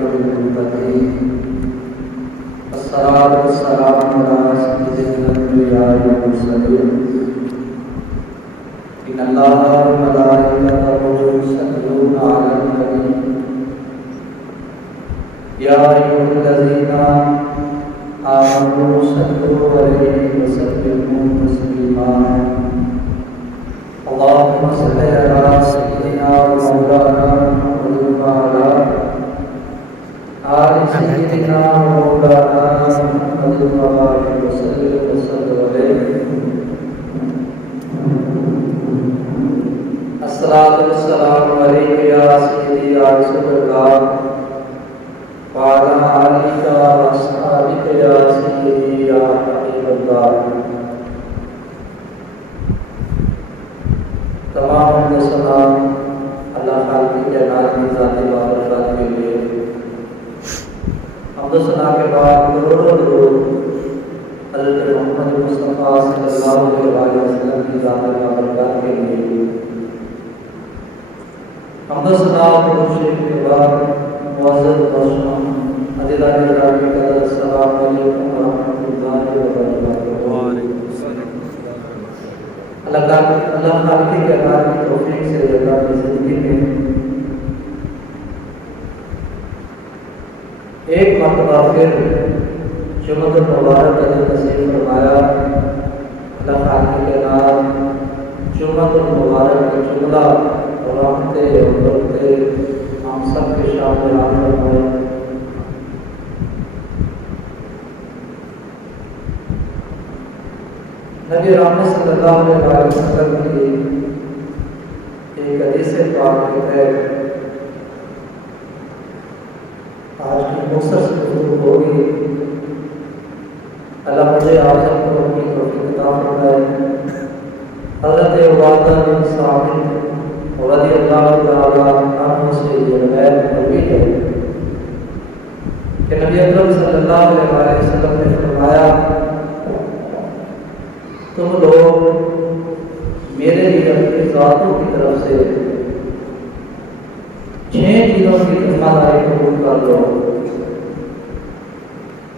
للمتقين الصلاة والسلام على سيد الأنبياء والمرسلين إن الله وملائكته يصلون على النبي يا أيها الذين آمنوا صلوا عليه وسلموا تسليما اللهم صل على سيدنا ومولانا محمد وعلى آل سيدنا ومولانا محمد وبارك وسلم عليه. الصلاة والسلام عليك يا سيدي يا رسول الله وعلى آلك وأصحابك يا سيدي يا حبيب الله. تمام السلام اللہ خالق کائنات کی ذاتی بابرکات کے لیے حمد و ثنا کے بعد کروڑوں درود حضرت محمد مصطفیٰ صلی اللہ علیہ وسلم کی ذاتی بابرکات کے لیے حمد و ثنا درود شریف کے بعد معزز دوستوں عزیزان گرامی کا السلام علیکم ورحمۃ اللہ وبرکاتہ. اللہ خالق کی کائنات کی توفیق سے اللہ کی زندگی میں ایک مرتبہ پھر جمعۃ المبارک کا دن نصیب فرمایا. اللہ خالق کی کائنات جمعۃ المبارک کا جملہ رحمتیں اور برکتیں ہم سب کے شامل فرمائے. نبی رحمت صلی اللہ علیہ وسلم کی ایک حدیث پاک ہے. آج کی مختصر سے گفتگو ہوگی. اللہ مجھے آپ سب کو اپنی توفیق عطا فرمائے. حضرت عبادہ بن صامت رضی اللہ تعالی عنہ سے یہ روایت مروی ہے کہ نبی اکرم صلی اللہ علیہ وسلم نے فرمایا تم لوگ میرے لیے اپنی ذاتوں کی طرف سے 6 چیزوں کی ذمہ داری قبول کر لو.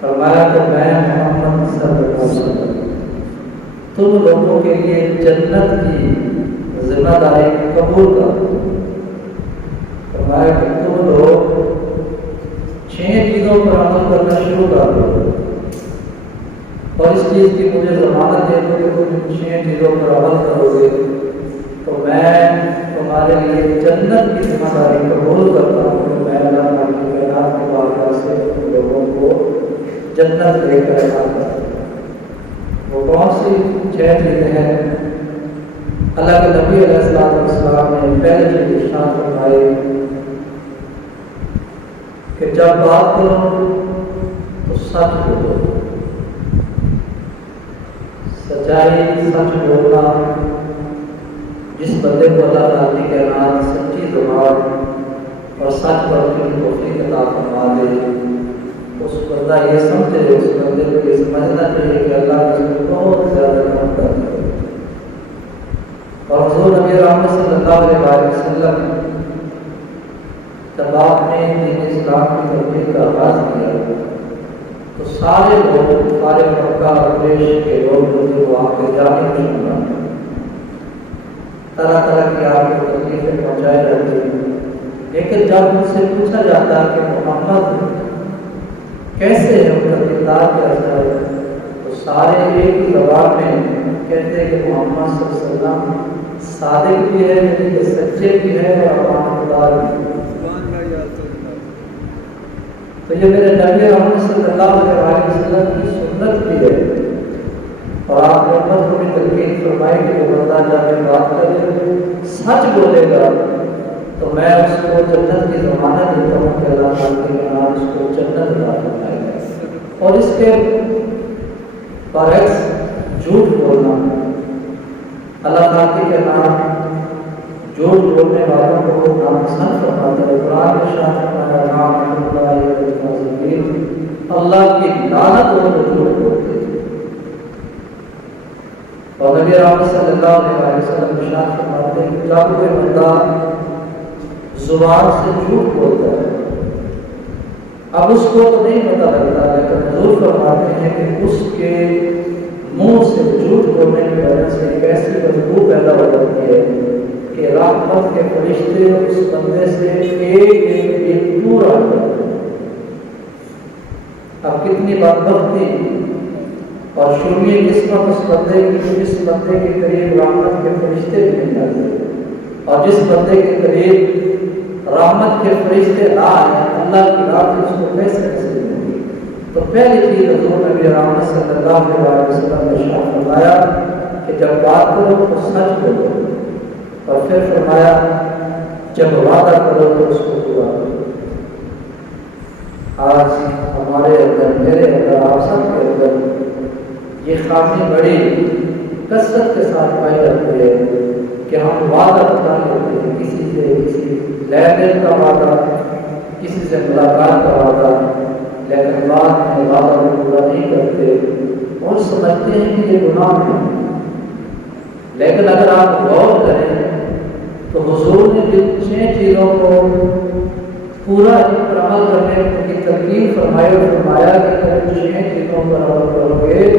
فرمایا تو میں محمد صلی اللہ علیہ وسلم تم لوگوں کے لیے جنت کی ذمہ داری قبول کر لو. فرمایا کہ تم لوگ 6 چیزوں پر عمل کرنا شروع کر دو اور اس چیز کی مجھے ضمانت دے دو کہ تم 6 چیزوں پر عمل کرو گے تو میں تمہارے لیے جنت کی ذمہ داری قبول کرتا ہوں. میں اللہ کی کائنات کی بارگاہ سے تم لوگوں کو جنت لے کر آتا ہوں. وہ کون سی 6 چیزیں ہیں؟ اللہ کے نبی علیہ السلام نے پہلے چیز ارشاد فرمائی کہ جب بات کرو تو سچ بولو. سچائی سچ بولنا جس بندے کو اللہ تعالیٰ کی کائنات سچی زبان اور سچ بولنے کی توفیق عطا فرما دے اس بندہ یہ سمجھے اس بندے کو یہ سمجھنا چاہیے کہ اللہ نے اس کو بہت زیادہ کام کر دیا. اور حضور نبی رحمت صلی اللہ علیہ وسلم جب آپ نے دین اسلام کی تبلیغ کا آغاز کیا تو سارے لوگ سارے مکہ قریش کے لوگ جو آپ کے جانب شمار طرح طرح کی آپ کو تکلیفیں پہنچائی جاتی ہیں. لیکن جب ان سے پوچھا جاتا ہے کہ محمد کیسے ہے ان کا کردار کیسا ہے تو سارے ایک ہی زبان میں کہتے ہیں کہ محمد صلی اللہ علیہ وسلم صادق بھی ہے یعنی کہ سچے بھی ہے اور امانتدار بھی ہے. تو یہ میرے نبی محمد صلی اللہ علیہ وسلم کی سنت بھی ہے. اور آپ نے امت کو بھی تلقین فرمائی کہ وہ بندہ جب بات کرے سچ بولے گا تو میں اس کو جنت کی ضمانت دیتا ہوں کہ اللہ تعالیٰ کے نام اس کو جنت عطا فرمائے گا. اور اس کے برعکس جھوٹ بولنا اللہ تعالیٰ کے نام جھوٹ بولنے والوں کو ناپسند فرماتا ہے. قرآن میں شاہ اللہ کی لعنت ہو جو جھوٹ بولتے ہیں. اور نبی رحمت صلی اللہ علیہ وسلم ارشاد فرماتے ہیں کہ جب کوئی بندہ زبان سے جھوٹ بولتا ہے اب اس کو تو نہیں پتہ لگتا، لیکن حضور فرماتے ہیں کہ اس کے منہ سے جھوٹ بولنے کی وجہ سے ایک ایسی بدبو پیدا ہو جاتی ہے کہ رحمت کے فرشتے اس بندے سے ایک دور آ جاتے ہیں۔ اب کتنی بدبختی اور شرمی قسمت اس بندے کی، جس بندے کے قریب رحمت کے فرشتے بھی نہیں آتے، اور جس بندے کے قریب رحمت کے فرشتے نہ آئے، اللہ کی راہ اس کو کیسے نصیب ہوگی؟ تو پہلی چیز حضور نبی رحمت صلی اللہ علیہ وسلم نے ارشاد فرمایا کہ جب بات کرو تو سچ بولو، اور پھر فرمایا جب وعدہ کرو تو اس کو پورا کرو۔ آج ہمارے اندر، میرے اندر، آپ سب کے اندر یہ خامی بڑی کثرت کے ساتھ پائی جاتی ہے کہ ہم وعدہ کرنا لیتے ہیں کسی سے، کسی لین دین کا وعدہ، کسی سے ملاقات کا وعدہ، لیکن بعد میں وعدہ کو پورا نہیں کرتے اور سمجھتے ہیں کہ یہ گناہ ہے۔ لیکن اگر آپ غور کریں تو حضور نے جن 6 چیزوں کو پورا پر عمل کرنے کی ترغیب فرمائی اور فرمایا کہ اگر 6 چیزوں پر عمل کرو گے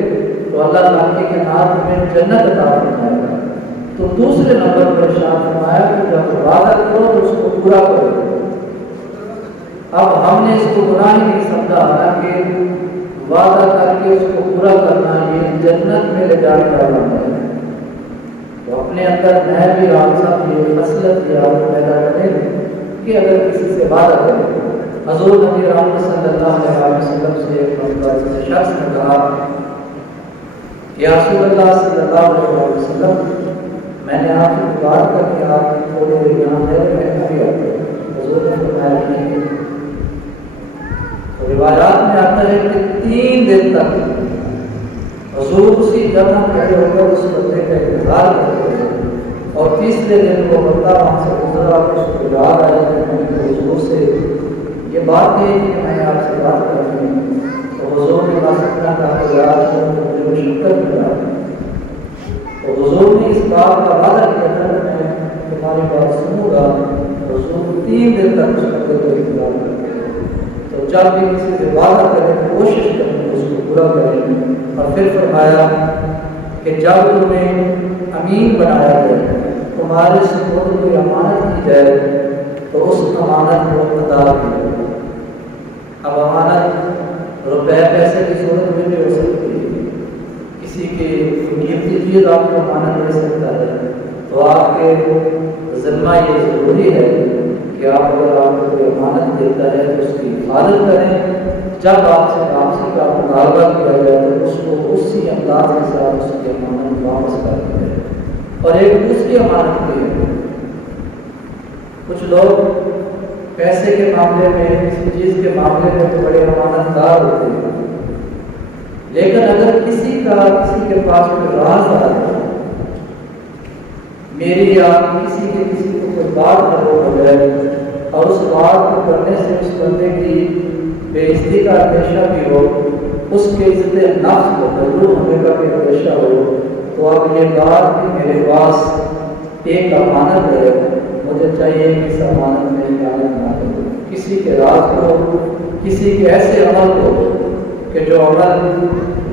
تو اللہ تعالیٰ کے نام میں جنت عطا فرمائے گا۔ تو دوسرے نمبر پر ارشاد فرمایا کہ جب وعدہ کرو تو اس کو پورا کرو۔ اب ہم نے اس کو گناہ نہیں سمجھا کہ وعدہ کر کے اس کو پورا کرنا یہ جنت میں لے جانے والا ہے۔ تو اپنے اندر میں بھی آپ سب یہ خصلت یا پیدا کریں کہ اگر کسی سے وعدہ کریں۔ حضور نبی رحمت صلی اللہ علیہ وسلم سے ایک مرتبہ شخص نے کہا یا رسول اللہ صلی اللہ علیہ وسلم، میں نے آپ کی بات کر کے آپ تھوڑے دیر یہاں ہے، میں ابھی آتا ہوں۔ حضور نے فرمایا کہ روایات میں آتا ہے کہ 3 دن تک حضور اسی جگہ کھڑے ہو کر اس بندے کا انتظار کرتے ہیں، اور تیسرے دن وہ بندہ وہاں سے گزرا، اس کو یاد آیا کہ میں نے حضور سے یہ بات کہی کہ میں آپ سے بات کرنی ہے، تو حضور نے بات کرنا کہا کہ یاد ہے مجھے مشکل ملا۔ تو حضور نے اس بات کا وعدہ کیا تھا کہ میں تمہاری بات سنوں گا۔ حضور 3 دن تک اس بندے کو انتظار کرتے ہیں۔ تو جب بھی کسی سے وعدہ کریں کوشش کریں اس کو پورا کریں، اور پھر فرمایا کہ جب تمہیں امین بنایا جائے، تمہارے سپرد کوئی امانت کی جائے تو اس امانت کو ادا کرو۔ اب امانت روپے پیسے کی صورت میں بھی ہو سکتی ہے، کسی کی قیمتی چیز آپ کو امانت دے سکتا ہے، تو آپ کے ذمہ یہ ضروری ہے کہ آپ اگر آپ کو کوئی امانت دیتا ہے تو اس کی حفاظت کریں۔ جب آپ سے واپسی کا مطالبہ کیا جائے تو اس کو اسی انداز کے ساتھ اس کی امانت واپس کر دیں۔ اور ایک دوسری امانت بھی ہے، کچھ لوگ پیسے کے معاملے میں، کسی چیز کے معاملے میں تو بڑے امانت دار ہوتے ہیں، لیکن اگر کسی کے پاس کوئی راز آ جائے، میری یا کسی کو کوئی بات نہ ہو جائے، اور اس بات کو کرنے سے اس بندے کی بے عزتی کا اندیشہ بھی ہو، اس کے عزت نفس کو مجروح ہونے کا بھی اندیشہ ہو، تو اب یہ بات کہ میرے پاس ایک امانت ہے، مجھے چاہیے کہ اس امانت میں خیانت نہ کروں، کسی کے راز کو، کسی کے ایسے عمل کو کہ جو عمل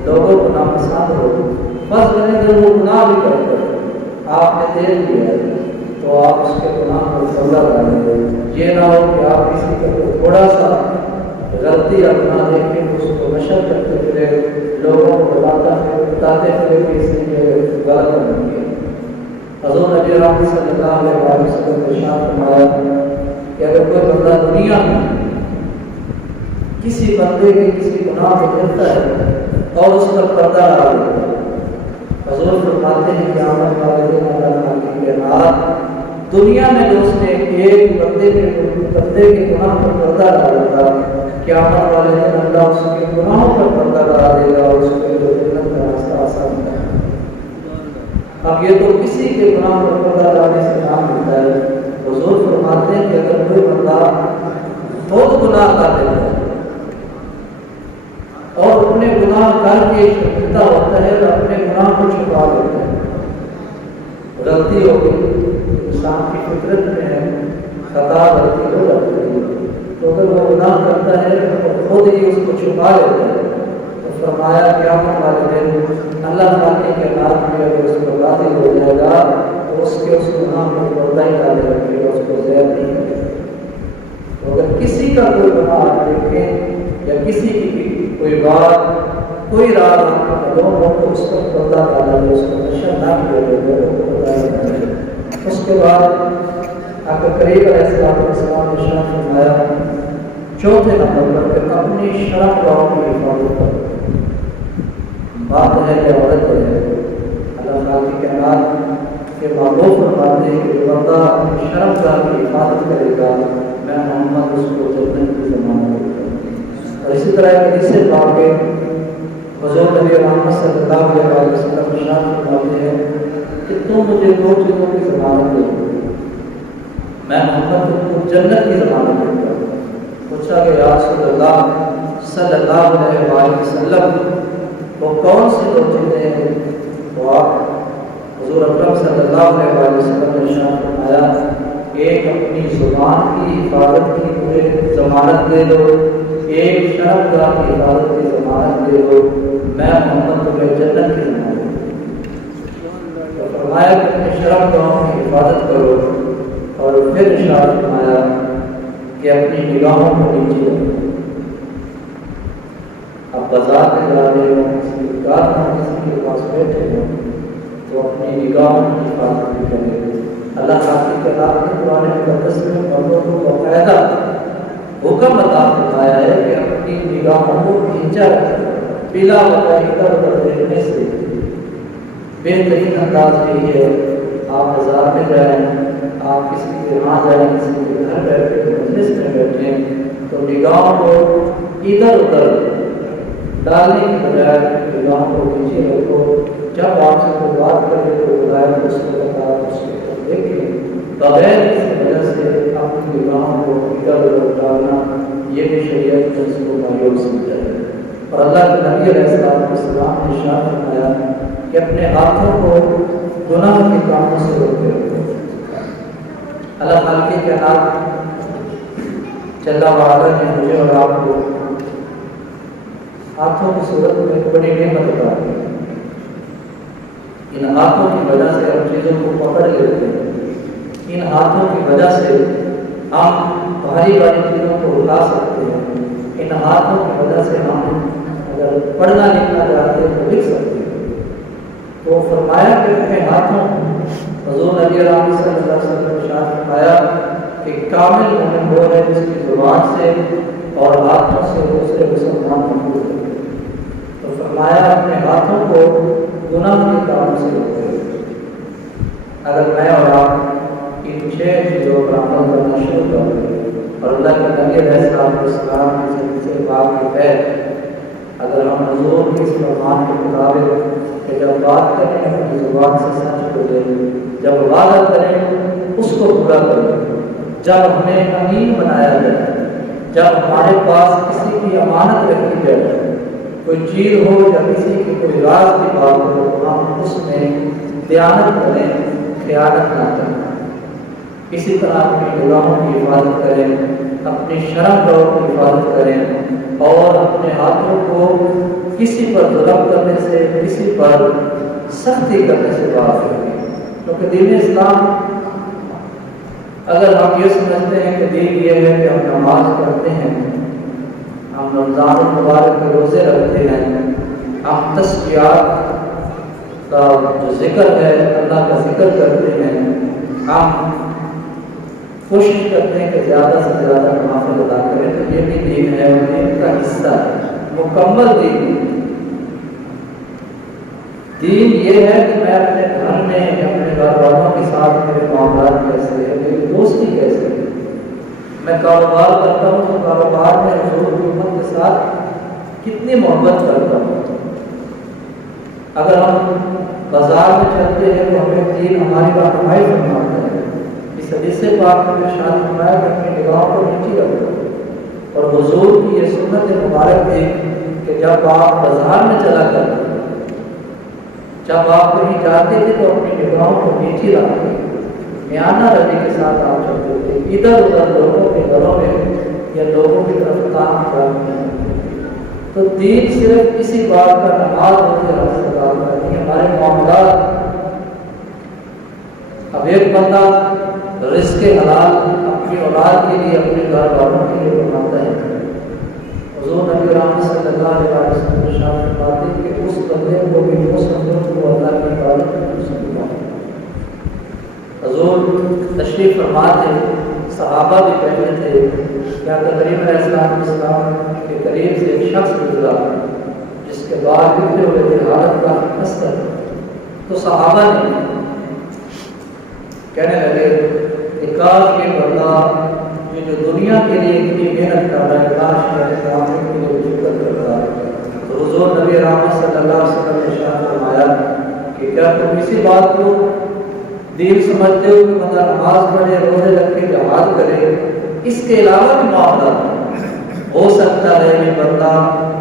لوگوں کو ناپسند ہو، بس میں نے وہ گناہ بھی کرتا ہے، آپ نے دے دیا ہے تو آپ اس کے گناہ کو سزا کریں۔ یہ نہ ہو کہ آپ کسی کا تھوڑا سا غلطی اور گناہ دیکھ کے اس کو نشر کرتے پھرے، لوگوں کو بتاتے پھرے کہ اس نے یہ غلط نہیں کیا۔ حضور نبی رحمت صلی اللہ علیہ وسلم نے ارشاد فرمایا کہ اگر کوئی بندہ دنیا میں کسی بندے کے کسی گناہ کو دیکھتا ہے اور اس پر پردہ ڈال دیتا ہے، حضور فرماتے ہیں کہ قیامت والے دن اللہ تعالیٰ کے رات دنیا میں جو اس نے ایک بندے کے گناہ پر پردہ ڈالا تھا، قیامت والے دن اللہ اس کے گناہوں پر پردہ ڈال دے گا اور اس کے لیے جنت کا راستہ آسان کر دے گا۔ اب یہ تو کسی کے گناہ پر پردہ ڈالنے سے کام ہوتا ہے۔ حضور فرماتے ہیں کہ اگر کوئی بندہ خود گناہ کر لیتا ہے اور اپنے گناہ کر کے شرمندہ ہوتا ہے تو اپنے گناہ کو چھپا لیتا ہے، غلطی ہو گئی، انسان کی فطرت میں ہے، خطا غلطی ہو جاتی ہے، تو اگر وہ گناہ کرتا ہے تو خود ہی اس کو چھپا لیتا ہے. تو فرمایا قیامت والے دن اللہ تعالیٰ کے نام میں اگر اس کو راضی ہو جائے گا تو اس کے اس گناہ میں پردہ ہی ڈالے رکھے گا، اس کو زہر نہیں کرے گا. تو اگر کسی کا کوئی گناہ آپ دیکھیں یا کسی کی کوئی بات کوئی راز معلوم ہو تو اس کو پردہ ڈالا جائے، اس کو نشر نہ کیا جائے. اس کے بعد آپ قریب علیہ السلام نے شرح فرمایا چوتھے نمبر پر کہ اپنی شرح گاہوں کی حفاظت کرو. بات ہے یا عورت ہے، اللہ تعالیٰ کی کائنات کے معروف فرماتے ہیں کہ جو بندہ اپنی شرح گاہ کی حفاظت کرے گا میں محمد اس کو جنت کی ضمانت دوں گا. اور اسی طرح ایک حدیث پاک ہے حضور نبی محمد صلی اللہ علیہ وسلم ارشاد فرماتے ہیں کہ تم مجھے دو چیزوں کی ضمانت دو، میں محمد تم کو جنت کی ضمانت دوں گا. پوچھا کہ یا رسول اللہ صلی اللہ علیہ وسلم وہ کون سی دو چیزیں ہیں؟ تو آپ حضور اکرم صلی اللہ علیہ وسلم نے ارشاد فرمایا ایک اپنی زبان کی حفاظت کی مجھے ضمانت دے دو، ایک شرف گاہ کی حفاظت کی ضمانت دے دو، میں محمد تمہیں جنت کی ضمانت دوں. تو فرمایا کہ اپنے شرف گاہوں کی حفاظت کرو اور پھر ارشاد فرمایا کہ اپنی نگاہوں کو نیچے رکھو. اب بازار میں جا رہے ہو، کسی دکان میں کسی کے پاس بیٹھے ہو تو اپنی نگاہوں کی حفاظت بھی کریں. اللہ تعالیٰ کی کتاب میں قرآن مقدس میں مردوں کو باقاعدہ حکم عطا فرمایا ہے کہ اپنی نگاہوں کو کھینچا رکھیں بلا وجہ ادھر ادھر دیکھنے سے. بہترین انداز یہی ہے آپ بازار میں جائیں، آپ کسی کے یہاں جائیں، کسی کے گھر بیٹھے مجلس میں بیٹھیں تو نگاہوں کو ادھر ادھر ڈالنے کی بجائے نگاہوں کو نیچے رکھو. جب آپ سے کوئی بات کرے تو بظاہر اس کو بتا اس کو دیکھیں بغیر کسی وجہ سے اپنی نگاہوں کو ادھر ادھر ڈالنا یہ بھی شریعت نے اس کو معیوب سمجھا ہے. اور اللہ کے نبی علیہ السلام نے ارشاد فرمایا کہ اپنے ہاتھوں کو گناہ کے کاموں سے روکے رکھو. اللہ تعالیٰ کی کائنات جل وعلا نے مجھے اور آپ کو ہاتھوں کی صورت میں ایک بڑی نعمت عطا کی. ان ہاتھوں کی وجہ سے ہم چیزوں کو پکڑ لیتے ہیں، ان ہاتھوں کی وجہ سے ہم بھاری بھاری چیزوں کو اٹھا سکتے ہیں، ان ہاتھوں کی وجہ سے ہم اگر پڑھنا لکھنا چاہتے ہیں تو لکھ سکتے ہیں. تو فرمایا کہ اپنے ہاتھوں حضور نبی علیہ صلی اللہ علیہ وسلم نے ارشاد فرمایا کہ کامل مومن وہ ہے جس کی زبان سے اور ہاتھوں سے دوسرے مسلمان محفوظ ہے. تو فرمایا اپنے ہاتھوں کو گناہ کے کاموں سے روکے. اگر میں اور آپ ان 6 چیزوں پر عمل کرنا شروع کر دیں اور اللہ کے نبی علیہ السلام سے بات کی ہے، اگر ہم حضور کے اس فرمان کے مطابق کہ جب بات کریں اپنی زبان سے سچ بولیں، جب وعدہ کریں اس کو پورا کریں، جب ہمیں امین بنایا جائے، جب ہمارے پاس کسی کی امانت رکھی جائے، کوئی چیز ہو یا کسی کی کوئی راز کی بات ہو تو ہم اس میں دیانت کریں، خیانت نہ کریں. اسی طرح اپنی نگاہوں کی حفاظت کریں، اپنی شرح گاہوں کی حفاظت کریں اور اپنے ہاتھوں کو کسی پر ظلم کرنے سے، کسی پر سختی کرنے سے باز رکھیں. کیونکہ دین اسلام اگر ہم یہ سمجھتے ہیں کہ دین یہ ہے کہ ہم نماز پڑھتے ہیں، ہم رمضان المبارک کے روزے رکھتے ہیں، ہم تسبیحات کا جو ذکر ہے اللہ کا ذکر کرتے ہیں، ہم کوشش کرتے ہیں کہ زیادہ سے زیادہ نوافل ادا کریں، تو یہ بھی دین ہے اور دین کا حصہ ہے، مکمل دین. دین یہ ہے کہ میں اپنے گھر میں اپنے گھر والوں کے ساتھ میرے معاملات کیسے ہیں، میری دوستی کیسے ہے. میں کاروبار کرتا ہوں تو کاروبار میں حضور کی امت کے ساتھ کتنی محبت کرتا ہوں. اگر ہم بازار میں چلتے ہیں تو ہمیں دین ہماری رہنمائی فرماتا ہے. اس حدیث پاک میں ارشاد فرمایا کہ اپنی نگاہوں کو نیچے رکھو. اور حضور کی یہ سنت مبارک ہے کہ جب آپ بازار میں چلا کرتے ہیں، جب آپ کہیں جاتے تھے تو اپنی نگاہوں کو نیچے رکھتے، میانہ روی کے ساتھ آپ چلتے تھے. ادھر ادھر لوگوں کے گھروں میں یا لوگوں کی طرف کام کرنا ہے. تو دین صرف اسی بات کا نماز ہوتی ہے نہیں. ہمارے معاملات، اب ایک بندہ رزق حلال اپنی اولاد کے لیے، اپنے گھر والوں کے لیے بناتا ہے. حضور نبی رحمت صلی اللہ علیہ وسلم ارشاد فرماتے ہیں کہ اس بندے کو بھی وہ سمجھو کہ وہ اللہ کی عبادت میں. حضور تشریف فرماتے، صحابہ بھی بیٹھے تھے. کیا تقریب علیہ السلام کے قریب سے ایک شخص گزرا جس کے بال بکھرے ہوئے تھے، حالت کا خستہ. تو صحابہ نے کہنے لگے کہ کاش یہ بندہ یہ جو دنیا کے لیے اتنی محنت کر رہا ہے، کاش یہ آخرت کے لیے فکر کرتا ہے. تو حضور نبی رحمت صلی اللہ علیہ وسلم نے ارشاد فرمایا کہ کیا تم اسی بات کو دین سمجھتے ہو کہ بندہ نماز پڑھے، روزے رکھے، جہاد کرے، اس کے علاوہ بھی معاملات ہو سکتا ہے کہ بندہ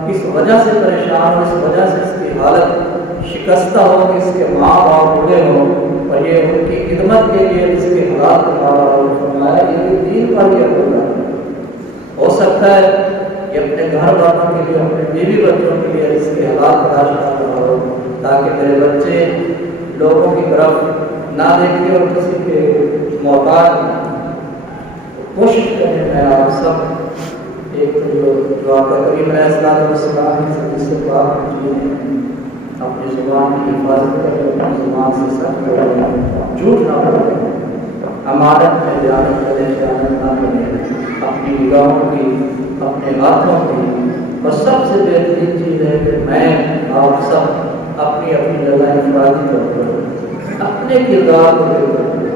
اس وجہ سے پریشان ہو، اس وجہ سے اس کی حالت شکستہ ہو کہ اس کے ماں باپ بوڑھے ہوں اور یہ ان کی خدمت کے لیے اس کے حالات کا فرمایا یہ دین کا بھی ہوگا. ہو سکتا ہے کہ اپنے گھر والوں کے لیے، اپنے بیوی بچوں کے لیے اس کے حالات تلاش کر رہا ہو تاکہ میرے بچے لوگوں کی طرف نہ دیکھیں اور کسی کے محتاج. کوشش کریں میں آپ سب ایک دعا کریم علیہ السلام کی سے بات کیجیے، اپنی زبان کی حفاظت کریں، اپنی زبان سے سب کریں، جھوٹ نہ بولیں، امانت میں خیانت کریں، خیانت نہ کریں، اپنی نگاہوں کی، اپنے ہاتھوں کی. اور سب سے بہترین چیز ہے کہ میں آپ سب اپنی اپنی جگہ انفرادی طور پر اپنے کردار کو دیکھیں.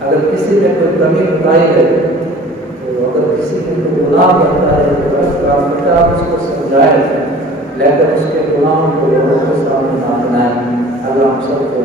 اگر کسی میں کوئی کمی بتائی ہے، تو اگر کسی میں کوئی گناہ کرتا ہے تو آپ اس کو سمجھائیں، لیکن اس کے گناہوں کو لوگوں کے سامنے نہ بنائیں. اگر ہم سب کو